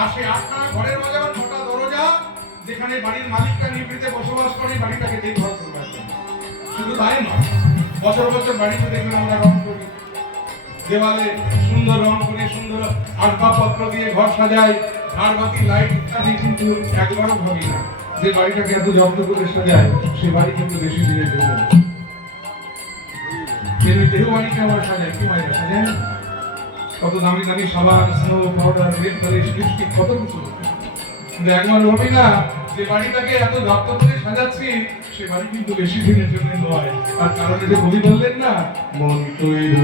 আর সেই 8খানা ঘরের মাঝে আবার 6টা দরজা, যেখানে বাড়ির মালিকটা নিভৃতে বসবাস করে, বাড়িটাকে দেখভাল করবে। শুধু তাই নয়, বছর বছর বাড়িতে দেখবেন আমরা রং করি, দেওয়ালে সুন্দর রং করে সুন্দর আসবাবপত্র দিয়ে ঘর সাজাই, ঝাড়বাতি, লাইট ইত্যাদি, কিন্তু একবারও ভাবি না যে বাড়িটাকে এত যত্ন করে সাজায় সে বাড়ি কিন্তু বেশি দিনে চলবে না। দেহ বাড়িকে আমরা সাজাই, কি মায়েরা সাজায় না? কত দামি দামি সাবান, snow powder, nail polish, lipstick, কত কিছু, কিন্তু একবার ভাবি না যে বাড়িটাকে এত যত্ন করে সাজাচ্ছি সে বাড়ি কিন্তু বেশি দিনের জন্য নয়। আর কারণে যে কবি বললেন না, মন তৈরি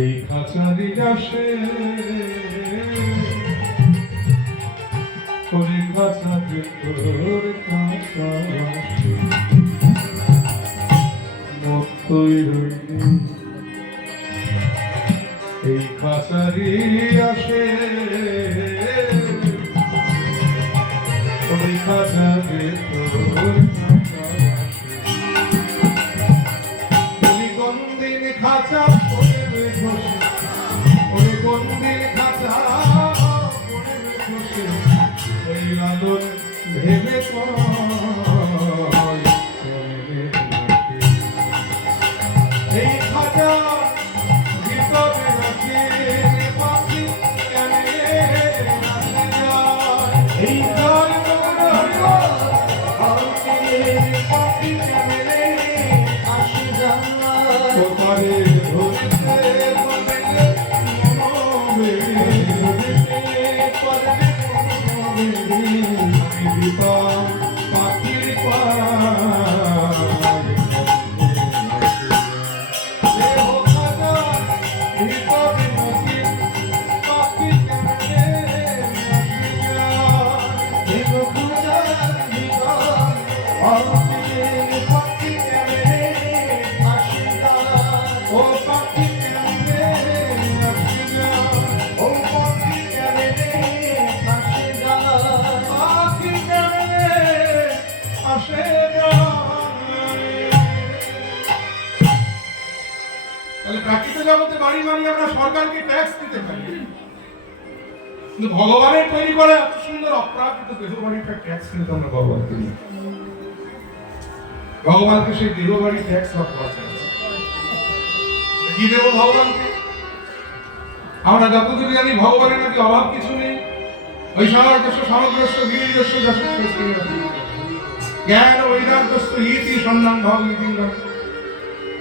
এই খাঁচারি আসে ওই খাঁচাতে তোর খাঁচা আসে, মন তৈরি এই খাঁচারি আসে ওই খাঁচাতে তোর খাঁচা আসে। তুমি কোন দিন খাঁচা পড়বে বসে, ওরে কোন দিন খাঁচা পড়বে বসে, ওই লালন ভেবে এই খাঁচা ভিতরে রাখে পাখি কেনে আসে যায়, এই জয় পাখি কেনে আসে যায়, কোথারে ধরতে পারলে আমি দিতাম পাখির প্রাকৃত জগতে বাড়ি বানিয়ে আমরা সরকারকে ট্যাক্স দিতে পারি, কিন্তু ভগবানের তৈরি করা এত সুন্দর অপ্রাকৃত দেহ বাড়ির ট্যাক্স কিন্তু আমরা ভগবানকে দিই। ভগবানকে সেই দেহ বাড়ি ট্যাক্স আছে, কি দেব ভগবানকে? আমরা যতদূর জানি ভগবানের নাকি অভাব কিছু নেই। ঐশ্বর্যস্য সমগ্রস্য বীর্যস্য যশস্য জ্ঞান বৈরাগ্যস্য ইতি সন্ধান ভগবতীঙ্গম।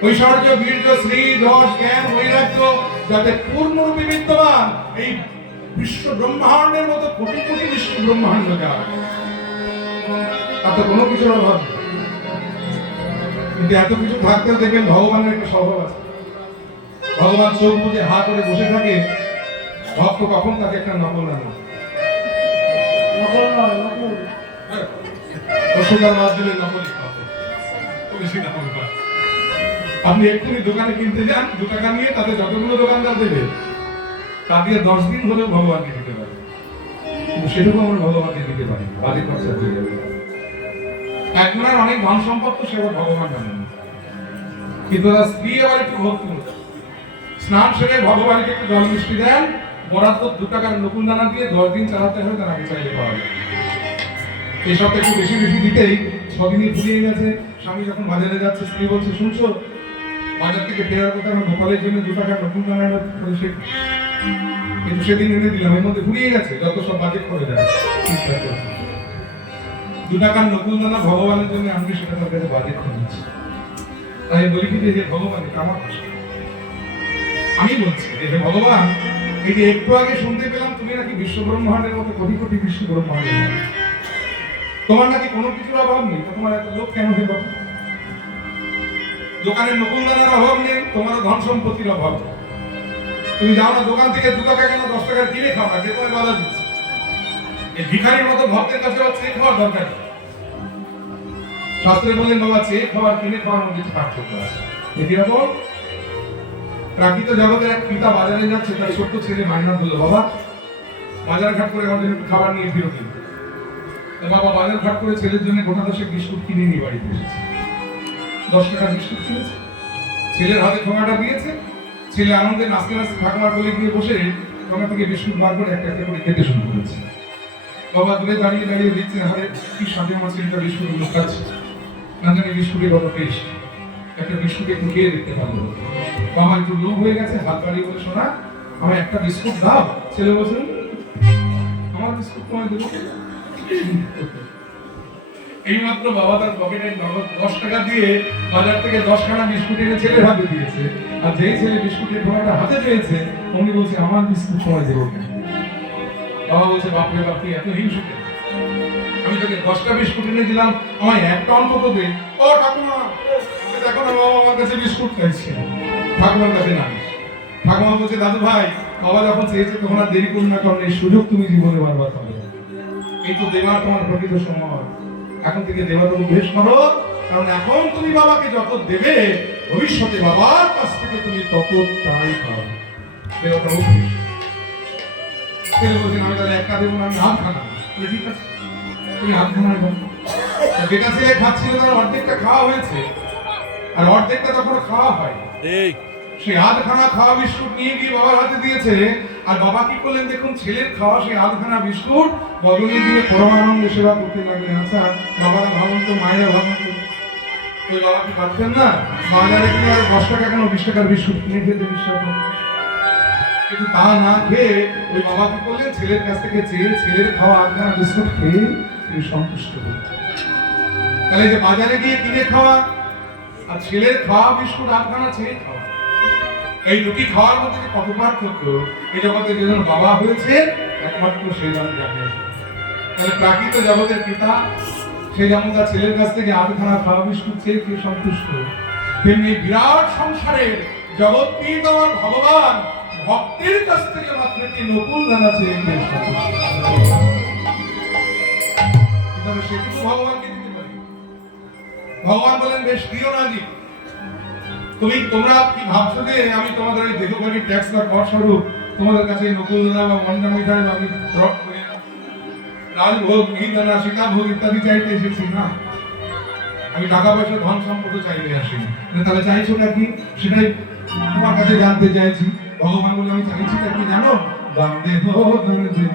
ঐশ্বর্য, বীর্য, শ্রী, যশ, জ্ঞান, বৈরাগ্য যাতে পূর্ণরূপে বিদ্যমান, এই বিশ্ব ব্রহ্মাণ্ডের মতো কোটি কোটি বিশ্ব ব্রহ্মাণ্ড যা, তাতে কোনো কিছুর অভাব নেই। কিন্তু এত কিছু থাকতে দেখবেন ভগবানের একটা স্বভাব আছে। ভগবান চোখ বুঝে হা করে বসে থাকে, ভক্ত কখন তাকে একটা নকল আনে, ওষুধের মাধ্যমে নকলি খাওয়া। আপনি এক্ষুনি দোকানে কিনতে যান, 2 টাকা নিয়ে তাতে যতগুলো দোকানদার দেবে তা দিয়ে 10 দিন হলেও ভগবানকে দিতে পারে, কিন্তু সেটুকু আমরা ভগবানকে দিতে পারি, বাজে খরচা হয়ে যাবে। একজনের অনেক ধন সম্পদ তো সেবা ভগবান জানেন, কিন্তু তার স্ত্রী আবার একটু ভক্তি, স্নান সেরে ভগবানকে একটু জল মিষ্টি দেন, বরাদ্দ 2 টাকার নকুল দানা দিয়ে 10 দিন চালাতে হবে, তার আগে চাইলে পাওয়া যায়। এই সব একটু বেশি বেশি দিতেই 6 দিনই ফুরিয়ে গেছে। স্বামী যখন বাজারে যাচ্ছে, স্ত্রী বলছে, শুনছো বাজার থেকে ফেরার কথা আমার গোপালের জন্য 2 টাকার নকুল দানা বলছে, কিন্তু সেদিন এনে দিলাম, এর মধ্যে ফুরিয়ে গেছে, যত সব বাজেট করে দেয়। 2 টাকার নকুল দানা ভগবানের জন্য আমি সেটা তার কাছে বাজেট করে দিচ্ছি। তাই বলি কি যে ভগবান আমার আমি বলছি যে ভগবান, এই যে একটু আগে শুনতে পেলাম তুমি নাকি বিশ্ব ব্রহ্মাণ্ডের মতো কোটি কোটি বিশ্ব ব্রহ্মাণ্ডের, তোমার নাকি কোনো কিছুর অভাব নেই, তোমার এত লোক কেন হয়ে যাবে? দোকানের নকুল দানার অভাব নেই, তোমার ধন সম্পত্তির অভাব। তুমি যাও না দোকান থেকে 2 টাকা কেন 10 টাকা কিনে খাও না, যে তোমায় বাধা দিচ্ছে। এই ভিখারির মতো ভক্তের কাছে চেয়ে খাওয়ার দরকার নেই। শাস্ত্রে বলেন বাবা, চেয়ে খাওয়ার কিনে খাওয়ার মধ্যে পার্থক্য আছে। এরকম প্রাকৃত জগতের এক পিতা বাজারে যাচ্ছে, তার ছোট্ট ছেলে মাইনাস বললো, বাবা বাজার ঘাট করে আমাদের খাবার নিয়ে ফিরো কিন্তু। বাবা বাজার ঘাট করে ছেলের জন্য গোটা 10 বিস্কুট কিনে নিয়ে বাড়িতে এসেছে। 10 টাকার বিস্কুট কিনেছে, ছেলের হাতে ঠোঙাটা দিয়েছে, ছেলে আনন্দে নাচতে নাচতে ঠাকুমার কোলে গিয়ে বসে ওখান থেকে বিস্কুট বার করে একটা একটা করে খেতে শুরু করেছে। বাবা দূরে দাঁড়িয়ে দাঁড়িয়ে দেখছেন, আরে কি স্বাদে আমার ছেলেটা বিস্কুট লুকাচ্ছে, না জানি বিস্কুটের কত টেস্ট, একটা বিস্কুট একটু খেয়ে দেখতে পারলো। বাবা একটু লোভ হয়ে গেছে, হাত বাড়িয়ে বলে, শোনা আমার একটা বিস্কুট দাও। ছেলে বলছে, আমার বিস্কুট তোমায় দেবো। এইমাত্র বাবা তার পকেটে নগদ 10 টাকা দিয়ে বাজার থেকে 10 খানা বিস্কুট এনে ছেলের হাতে দিয়েছে, আর যেই ছেলে বিস্কুটের ঢোকাটা হাতে পেয়েছে উনি বলছে, আমার বিস্কুট তোমায় দেবো। বাবা বলছে, বাপরে বাপ, এত হিংসুক, আমি তোকে 10টা বিস্কুট এনে দিলাম, আমায় একটা অন্তত দে। ও ঠাকুমা, দেখো না বাবা আমার কাছে বিস্কুট চাইছে। ঠাকুমার কাছে না। ঠাকুমা বলছে, দাদু ভাই, বাবা যখন চেয়েছে তখন আর দেরি করুন না, কারণ এই সুযোগ তুমি জীবনে বারবার পাবে। এই তো দেওয়ার তোমার প্রকৃত সময়, এখন থেকে দেওয়ার অভ্যেস করো, কারণ এখন তুমি বাবাকে যত দেবে ভবিষ্যতে বাবার কাছ থেকে তুমি ততটাই পাবে। দেওয়াটা অভ্যেস। ছেলে বলছেন, আমি তাহলে একটা দেবো না, আমি আধখানা। ঠিক আছে, তুমি আধখানা দেবো। যেটা ছেলে খাচ্ছিল তার অর্ধেকটা খাওয়া হয়েছে, আর অর্ধেকটা তখন খাওয়া হয়। সেই আধখানা খাওয়া বিস্কুট নিয়ে গিয়ে বাবার হাতে দিয়েছে, আর বাবা কি করলেন দেখুন, ছেলের খাওয়া সেই আধখানা বিস্কুট বদলে দিয়ে পরমানন্দে সেবা করতে লাগলেন। আচ্ছা বাবারা ভাবুন তো, মায়েরা ভাবুন তো, ওই বাবা কি পারতেন না বাজারে গিয়ে আর 10 টাকা কেন 20 টাকার বিস্কুট কিনে খেতে বিশ্বাস? কিন্তু তা না খেয়ে ওই বাবা কি করলেন, ছেলের কাছ থেকে চেয়ে ছেলের খাওয়া আধখানা বিস্কুট খেয়ে তিনি সন্তুষ্ট হলেন। তাহলে যে বাজারে গিয়ে কিনে খাওয়া আর ছেলের খাওয়া বিস্কুট আধখানা চেয়ে খাওয়া, এই দুটি খাওয়ার মধ্যে কত পার্থক্য, এই জগতে যেজন বাবা হয়েছে একমাত্র সেই জন জানে। তাহলে প্রাকৃত জগতের পিতা সে যেমন তার ছেলের কাছ থেকে আধখানা খাওয়া বিস্কুট চেয়ে খেয়ে সন্তুষ্ট, তেমনি বিরাট সংসারের জগৎপিত আমার ভগবান ভক্তের কাছ থেকে মাত্র একটি নকুল দানা চেয়ে খেয়ে সন্তুষ্ট। তবে সেটুকু ভগবানকে দিতে পারি। ভগবান বলেন, বেশ দিও না জি, তোমরা কি ভাবছো যে আমি তোমাদের এই দেহভাগী ট্যাক্স বা কর স্বরূপ তোমাদের কাছে নকুল দানা বা মন্ডা মিঠাই বা আমি রাজভোগ, মিহিদানা, সীতাভোগ ইত্যাদি চাইতে এসেছি না। আমি টাকা পয়সা ধন সম্পদ চাইতে আসিনি। তাহলে চাইছোটা কি, সেটাই তোমার কাছে জানতে চাইছি। ভগবান বলে, আমি চাইছিটা কি জানো, দাম দেহ ধন দেহ।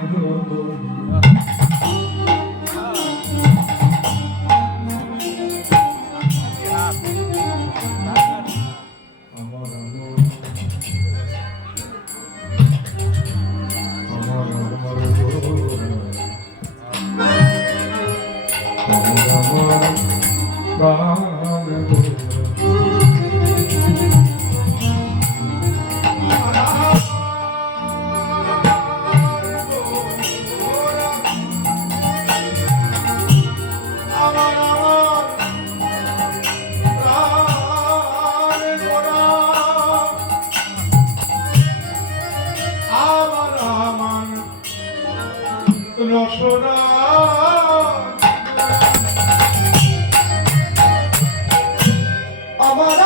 রসনা আমার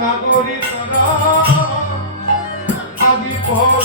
নাগরিকরা আদি পর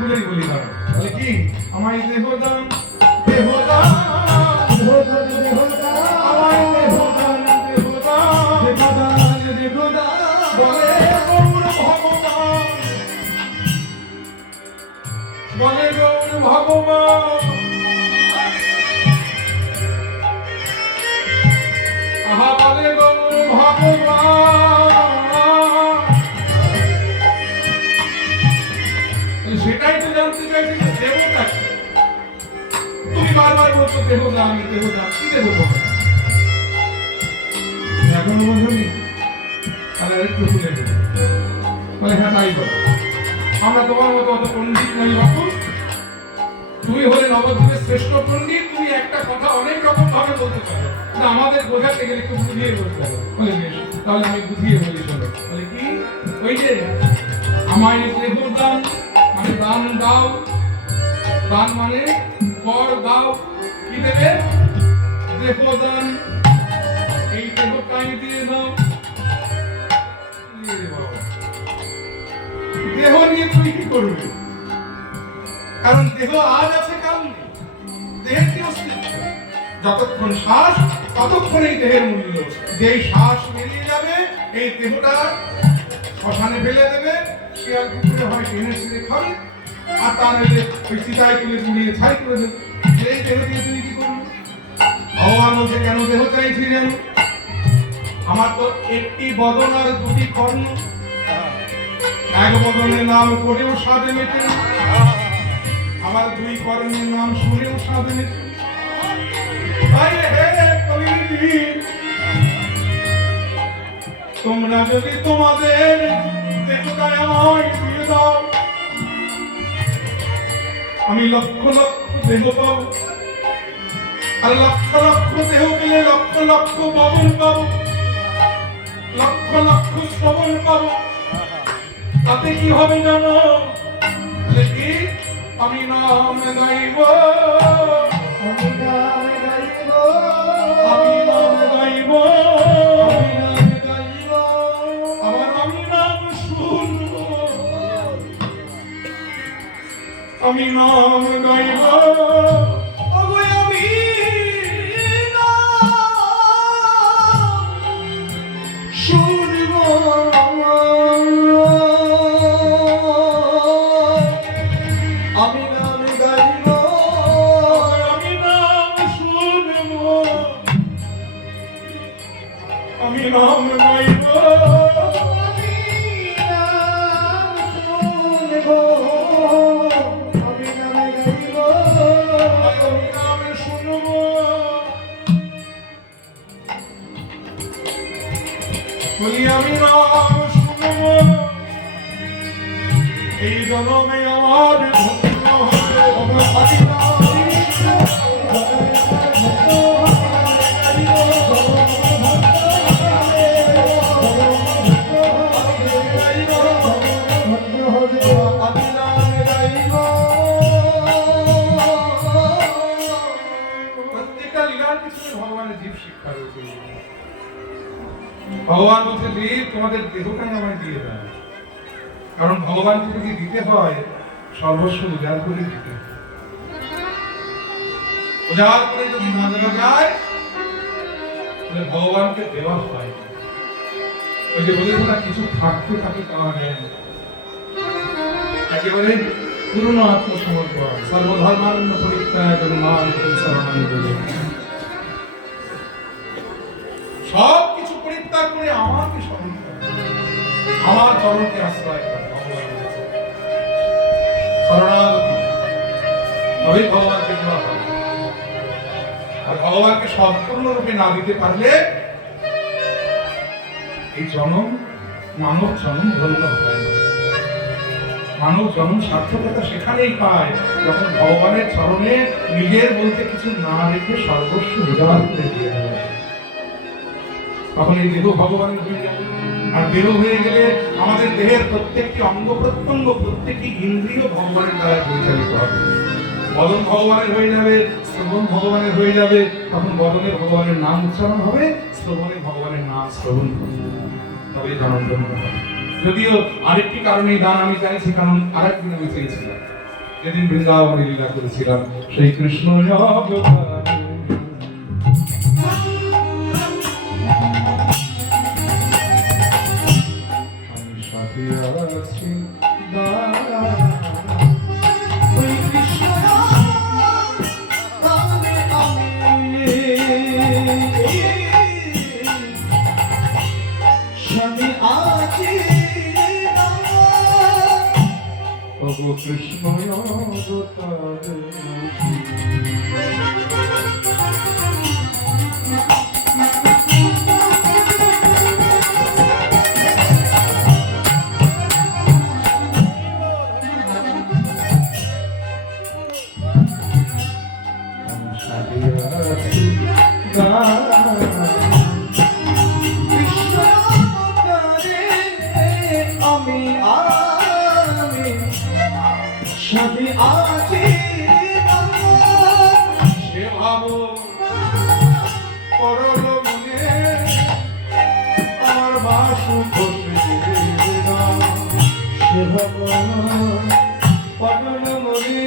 খুলেই বলি দাও বলে কি আমায় দেহ দান দেহ দান আমায় দেহ দান দেহ দান বলে গৌর ভগবান বলে গৌর ভগবান আহা বলে গৌর ভগবান সেটাই তো জানতে চাইছি যে দেবতা তুমি বারবার বলছো দেহ দান কি দেব এখনো বোঝনি তাহলে একটু শুনে দেবো মানে হ্যাঁ তাই বলো আমরা তোমার মতো অত পণ্ডিত নই বাপু তুমি হলে নবদ্বীপের শ্রেষ্ঠ পণ্ডিত তুমি একটা কথা অনেক রকম ভাবে বলতে পারো না আমাদের বোঝাতে গেলে একটু বুঝিয়ে বলতে পারো বলে বেশ তাহলে আমি বুঝিয়ে বলি শোনো বলে কি ওই যে আমায় দেহ দান মানে দান দাও দান মানে কর দাও কি দেবে দেহ দান এই দেহটাই দিয়ে দাও দেহ নিয়ে তুমি কি করবে কারণ দেহ আজ আছে কাল নেই দেহের কি অস্তিত্ব যতক্ষণ শ্বাস ততক্ষণ এই দেহের মূল্য যেই শ্বাস বেরিয়ে যাবে এই দেহটা শ্মশানে ফেলে দেবে শিয়াল কুকুরে হয় টেনে ছিঁড়ে খাবে আর তার ওই চিতায় তুলে পুড়িয়ে ছাই করে দেবে এই দেহ দিয়ে তুমি কি করবে ভগবান বলছে কেন দেহ চাইছি যেন আমার তো একটি বদন আর দুটি কর্ণ এক বদনের নাম করেও সাধে মেটে আমার দুই কর্মের নাম শুনেও সাধে মেটে তাই হে কলিযুগী তোমরা যদি তোমাদের দেহটায় আমায় দিয়ে দাও আমি লক্ষ লক্ষ দেহ পাবো আর লক্ষ লক্ষ দেহ পেলে লক্ষ লক্ষ বদন পাবো লক্ষ লক্ষ শ্রবণ পাবো তাতে কি হবে জানো কি আমি নাম গাইব আমি নাম গাইব আমি নাম গাইব আবার আমি নাম শুনব আমি নাম গাইব আমি নাম গাইব আমি নাম শুনব আমি নাম শুনব বলি আমি নাম শুনব এই জন্মে আমার ধন্য হবে ভগবান বলছে জীব তোমাদের দেহটাই আমায় দিয়ে দেয় কারণ ভগবানকে যদি দিতে হয় সর্বস্ব উজাড় করে দিতে উজাড় করে যদি না দেওয়া যায় তাহলে ভগবানকে দেওয়া হয় ওই যে বলেছে না কিছু থাকতে তাকে পাওয়া যায় না একেবারে পূর্ণ আত্মসমর্পণ সর্বধর্মান্ন পরিত্যাগ মাং শরণাং ব্রজ সব কিছু পরিত্যাগ করে আমাকে স্মরণ করো আমার চরণকে আশ্রয় করো শরণাগতি তবেই ভগবানকে দেওয়া হবে আর ভগবানকে সম্পূর্ণরূপে না দিতে পারলে এই জন্ম মানব জন্ম ধন্য হয় না মানব জন্ম সার্থকতা সেখানেই পায় যখন ভগবানের চরণে নিজের বলতে কিছু না রেখে সর্বস্ব উজাড় করে দিয়ে দেয় তখন এই দেহ ভগবানের হয়ে যাবে আর দেহ হয়ে গেলে আমাদের দেহের প্রত্যেকটি অঙ্গ প্রত্যঙ্গ প্রত্যেকটি ইন্দ্রিয় ভগবানের দ্বারা পরিচালিত হবে বদন ভগবানের হয়ে যাবে শ্রবণ ভগবানের হয়ে যাবে তখন বদনের ভগবানের নাম উচ্চারণ হবে শ্রবণে ভগবানের নাম শ্রবণ হবে তবে জনম হবে যদিও আরেকটি কারণে দান আমি চাইছি কারণ আরেকদিন আমি চেয়েছিলাম যেদিন বৃন্দাবনে লীলা করেছিলাম সেই কৃষ্ণ অবতারে। আমি সাথে আছি ওই কৃষ্ণ স্বামী আছি ওগো কৃষ্ণ অবতারে। আমি সাথে আছি সে ভাব পরল মনে আমার বাসু বসে সে ভগবান পটল মনে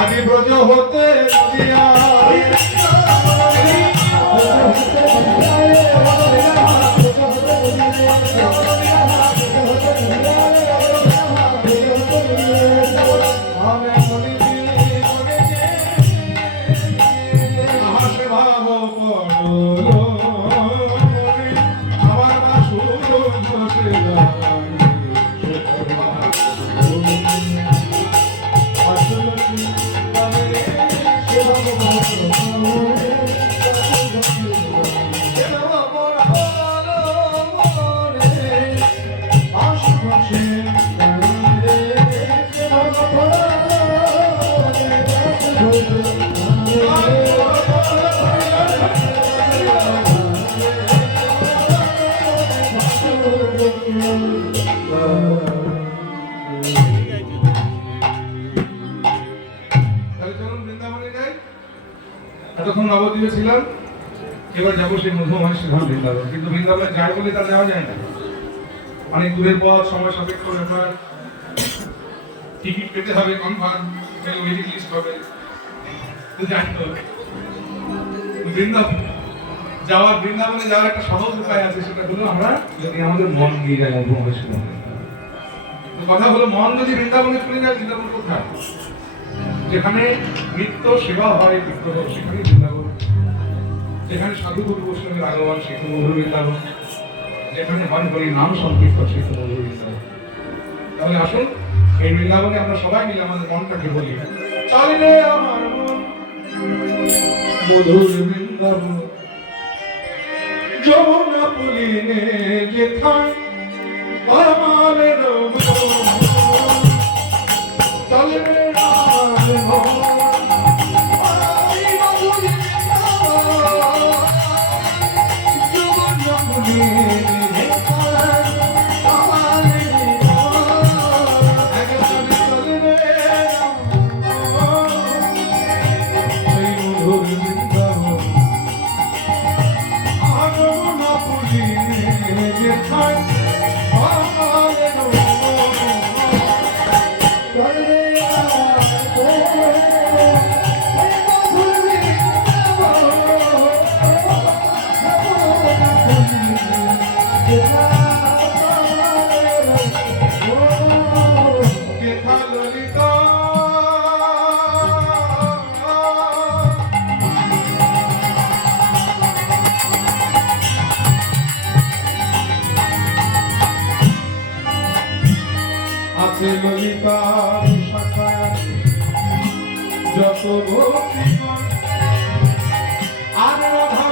আদি ব্রজ হতে দিয়া আমার বাসু এতক্ষণ নবদ্বীপে ছিলাম, এবার যাবো সেই মধুমাসী ধাম বৃন্দাবন। কিন্তু বৃন্দাবনে যায় বলে তার যাওয়া যায় না, অনেক দূরের পথ, সময় সাপেক্ষ ব্যাপার, টিকিট পেতে হবে, কনফার্ম ওয়েটিং লিস্ট হবে, জানতে হবে। বৃন্দাবনে যাওয়ার একটা সহজ উপায় আছে, সেটা হলো আমরা যদি আমাদের মন নিয়ে যাই মধুমাসী ধাম। কথা হলো মন যদি বৃন্দাবনে চলে যায়, বৃন্দাবন কোথায়? যেখানে নিত্য সেবা হয় বিগ্রহ, সেখানে বৃন্দাবন। যেখানে সাধু গুরু বৈষ্ণবের আগমন, সেখানে মধুর বৃন্দাবন। যেখানে হয় হরি নাম সংকীর্তন, সেখানে মধুর বৃন্দাবন। তাহলে আসুন এই বৃন্দাবনে আমরা সবাই মিলে আমাদের মনটাকে বলি, চল রে আমার মন মধুর বৃন্দাবন, যমুনা পুলিনে যেথায় আমার রব, চল রে ললিতার শাখায় যত ভক্তি আর রাধা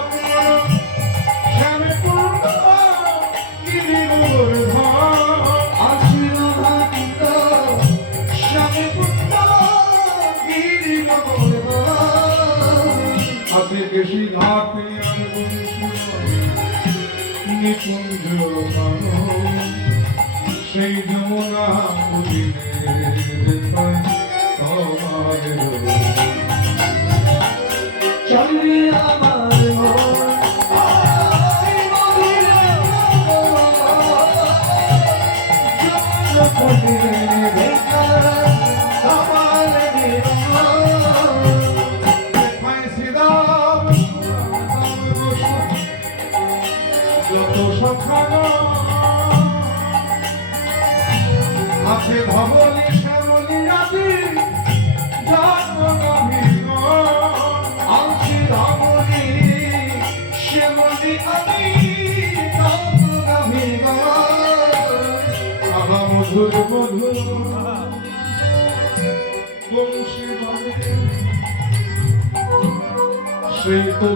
নিকুঞ্জ সেই যমুনা চলবি আমার মন আয় মধুর আছে ধবলি শ্যামলি রাতি জন্ম গভীর আছি রামনি শ্যামলি আমি আবা মধুর মধুর বংশী বাজে সেই তো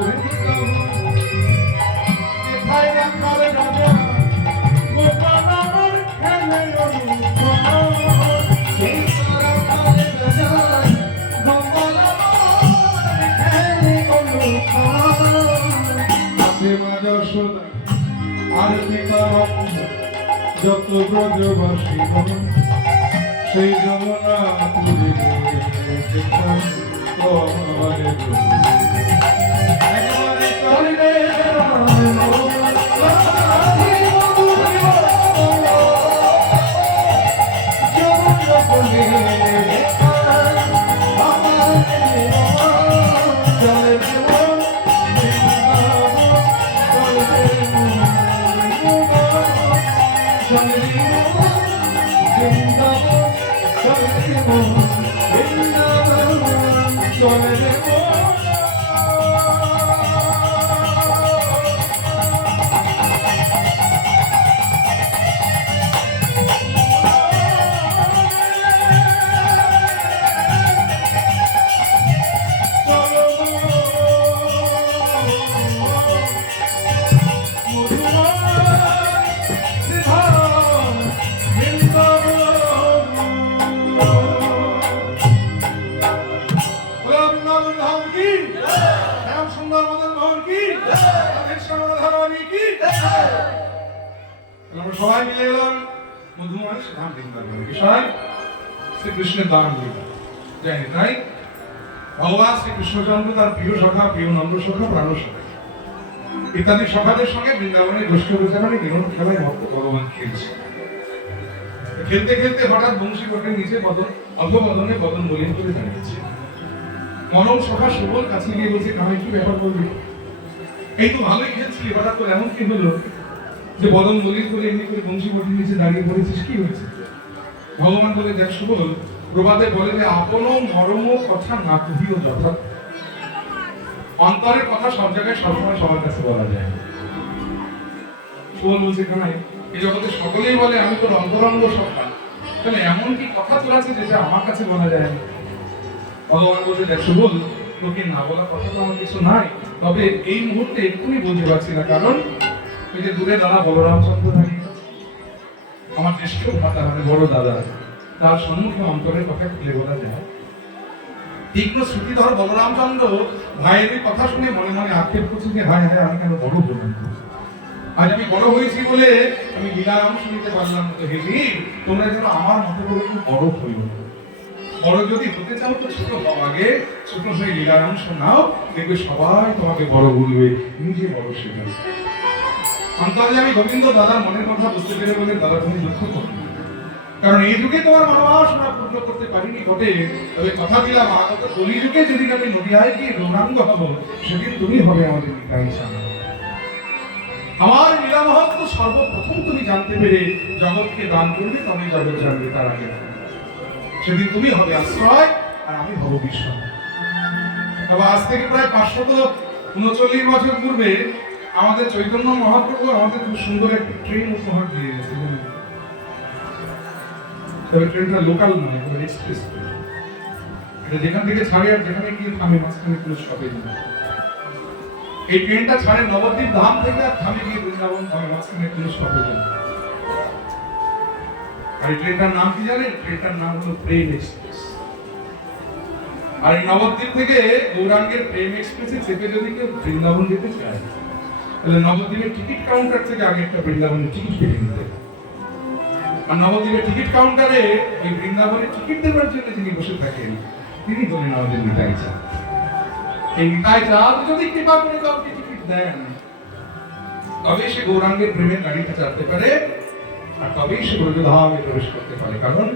কোথায় রাখার রাজা গোপাল আমার খেলে আর পিতা যত ব্রজবাসী সেই যমুনা পুরী সবাই মিলে এলাম মধুময় ধাম বৃন্দাবনে বিষয় শ্রীকৃষ্ণের দান জানি তাই ভগবান শ্রীকৃষ্ণচন্দ্র তার প্রিয় সখা প্রিয় নন্দ সখা প্রাণ সখা ইত্যাদি সখাদের সঙ্গে বৃন্দাবনে গোষ্ঠ গোচারণে বিনোদ খেলায় মতো ভগবান খেলছে খেলতে খেলতে হঠাৎ বংশী কোটের নিচে অধবদনে বদন মলিন করে দাঁড়িয়েছে মরম সখা সুবল কাছে গিয়ে বলছে কামাই কি ব্যাপার বলবি এই তো ভালোই খেলছিলি হঠাৎ করে এমন কি হলো যে বদন মলিন করে এমনি করে বংশী কোটের নিচে দাঁড়িয়ে পড়েছিস কি হয়েছে ভগবান বলে দেখ সুবল প্রবাদে বলে যে আপন মরম কথা না কহিও যথা অন্তরের কথা সব জায়গায় সবসময় সবার কাছে বলা যায় সুবল বলছে কানাই এই জগতে সকলেই বলে আমি তোর অন্তরঙ্গ সত্তা তাহলে এমন কি কথা তোর আছে যেটা আমার কাছে বলা যায় না ভগবান বলছে দেখ সুবল তোকে না বলা কথা তো আমার কিছু নাই তবে এই মুহূর্তে এক্ষুনি বলতে পারছি না কারণ ওই যে দূরে দাদা বলরামচন্দ্র দাঁড়িয়ে আমার জ্যেষ্ঠ ভ্রাতা মানে বড় দাদা তার সম্মুখে অন্তরের কথা খুলে বলা যায় তীক্ষ্ণ শ্রুতিধর বলরামচন্দ্র ভাইয়ের কথা শুনে মনে মনে আক্ষেপ করছে যে ভাই হায় আমি কেন বড় হলাম আজ আমি বড় হয়েছি বলে আমি লীলারাম শুনতে পারলাম তো হেবি তোমরা যেন আমার মতো করে একটু বড় হইব বড় যদি হতে চাও তো ছোট হও আগে ছোট হয়ে লীলারাম শোনাও দেখবে সবাই তোমাকে বড় বলবে নিজে বড় শেখাবে অন্তরে আমি গোবিন্দ দাদার মনের কথা বুঝতে পেরে বলে দাদা তুমি দুঃখ করবে কারণ এই যুগে তোমার মনোবাসনা পূর্ণ করতে পারিনি ঘটে তবে কথা দিলাম আগত কলি যুগে যদি আমি নদিয়ায় গিয়ে গৌরাঙ্গ হব সেদিন তুমি হবে আমাদের নিতাই ছাড়া আমার লীলা মহত্ব সর্বপ্রথম তুমি জানতে পেরে জগৎকে দান করবে তবে জগৎ জানবে তার আগে সেদিন তুমি হবে আশ্রয় আর আমি হব বিস্ময় তবে আজ থেকে প্রায় 539 বছর পূর্বে আমাদের চৈতন্য মহাপ্রভু আমাদের খুব সুন্দর একটা ট্রেন উপহার দিয়ে গেছিলেন তবে ট্রেনটা লোকাল নয় এক্সপ্রেস এটা যেখান থেকে ছাড়ে আর যেখানে গিয়ে থামে মাঝখানে কোনো স্টপেজ নেই এই ট্রেনটা ছাড়ে নবদ্বীপ ধাম থেকে আর থামে গিয়ে বৃন্দাবন হয় মাঝখানে কোনো স্টপেজ নেই আর এই ট্রেনটার নাম কি জানেন ট্রেনটার নাম হলো প্রেম এক্সপ্রেস আর এই নবদ্বীপ থেকে গৌরাঙ্গের প্রেম এক্সপ্রেসে চেপে যদি কেউ বৃন্দাবন যেতে চায় তাহলে নবদ্বীপের টিকিট কাউন্টার থেকে আগে একটা বৃন্দাবনের টিকিট কেটে নিতে। আর নবদ্বীপের টিকিট কাউন্টারে ওই বৃন্দাবনের টিকিট দেওয়ার জন্য যিনি বসে থাকেন তিনি বলেন আমাদের নিতাই চাঁদ। এই নিতাই চাঁদ যদি কৃপা করে কাউকে টিকিট দেন তবে সে গৌরাঙ্গের প্রেমের গাড়িতে চাপতে পারে, আর তবেই সে ব্রজধামে প্রবেশ করতে পারে। কারণ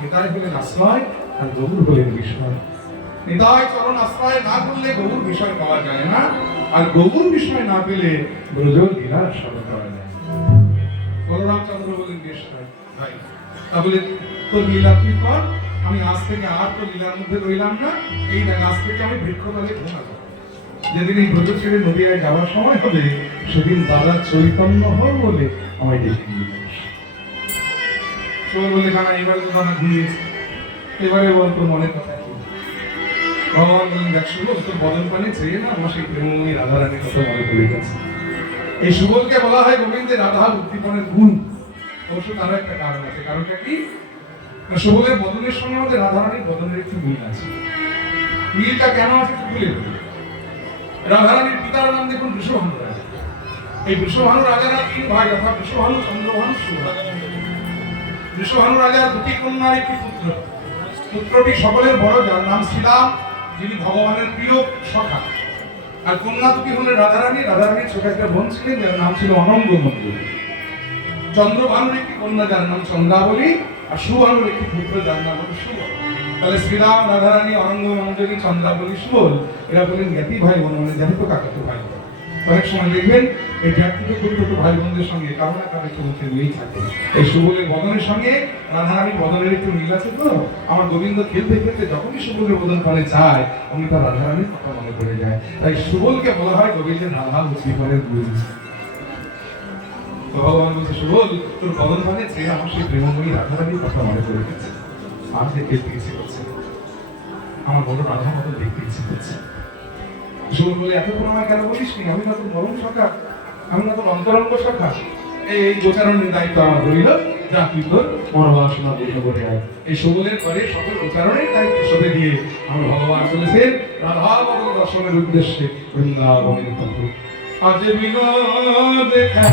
নিতাই হলেন আশ্রয় আর গৌর হলেন বিষয়। নিতাই চরণ আশ্রয় না করলে গৌর বিষয় পাওয়া যায় না, আর গৌর বিষয় না পেলে ব্রজ লীলার স্মরণ করা যায় না। বলরামচন্দ্র বলেন বেশ ভাই, তাহলে তোর লীলা তুই কর, আমি আজ থেকে আর তো লীলার মধ্যে রইলাম না। এই দেখ আজ থেকে আমি বৃক্ষতলে ঘুমাবো। যেদিন এই ব্রজ ছেড়ে নদীয়ায় যাওয়ার সময় হবে সেদিন দাদা চৈতন্য হল বলে আমায় ডেকে নিয়ে যাস। বলে কানা এবারে তো দাদা ঘুমিয়েছে, এবারে বল তোর মনের কথা কি? ভগবান বলেন দেখ শুভ, তোর বদন পানে চেয়ে না আমার সেই প্রেমময়ী রাধারানীর কথা মনে পড়ে গেছে। এই সুবলকে বলা হয় গোবিন্দের রাধার উদ্দীপনের গুণ। অবশ্য তারও একটা কারণ আছে। কারণটা কি? সুবলের বদনের সঙ্গে আমাদের রাধারানীর বদনের একটু মিল আছে। মিলটা কেন আছে একটু ভুলে গেল। রাধারানীর পিতার নাম দেখুন বৃষভানু রাজা। এই বৃষভানু রাজারা তিন ভাই, অর্থাৎ বৃষভানু, চন্দ্রভানু, সুভানু। বৃষভানু রাজার দুটি কন্যার একটি পুত্র। পুত্রটি সকলের বড়, যার নাম শ্রীরাম, যিনি ভগবানের প্রিয় সখা। আর কন্যা দুটি হলেন রাধারানী। রাধারানীর ছোট একটা বোন ছিলেন যার নাম ছিল অনঙ্গ মঞ্জুরি। চন্দ্রভানুর একটি কন্যা যার নাম চন্দ্রাবলী, আর সুভানুর একটি পুত্র যার নাম হল সুবল। তাহলে শ্রীরাম, রাধারানী, অনঙ্গ মঞ্জুরি, চন্দ্রাবলী, সুবল এরা বলেন জ্ঞাতি ভাই বোন, মানে জ্ঞাত কাকাতো ভাই বোন। অনেক সময় দেখবেন এই জ্ঞাতিকে ছোট ভাই বোনদের সঙ্গে কারো না কারো একটু মুখে মিল থাকে। এই সুবলের বদনের সঙ্গে রাধারানীর বদনের একটু মিল আছে। তো আমার গোবিন্দ খেলতে খেলতে যখনই সুবলের বদন পানে যায় আমি তার রাধারানীর কথা মনে পড়ে যায়। তাই সুবলকে বলা হয় গোবিন্দের রাধা উদ্দীপনের গুণ। ভগবান বলছে সুবল, তোর বদন পানে চেয়ে আমার সেই প্রেমময়ী রাধারানীর কথা মনে পড়ে গেছে। আর দেখতে ইচ্ছে করছে, আমার বড় রাধা মতো দেখতে ইচ্ছে করছে। সুবল বলে এতক্ষণ আমায় কেন বলিস নি? আমি না তোর মরম সখা, আমি না তোর অন্তরঙ্গ সখা। এই গোচারণের দায়িত্ব আমার রইল, যা তুই তোর মনোবাসনা পূর্ণ করে আয়। এই সুবলের পরে সকল গোচারণের দায়িত্ব সঁপে দিয়ে আমার ভগবান চলেছেন রাধা বদন দর্শনের উদ্দেশ্যে বৃন্দাবনের পথে। আজ বিনোদ দেখা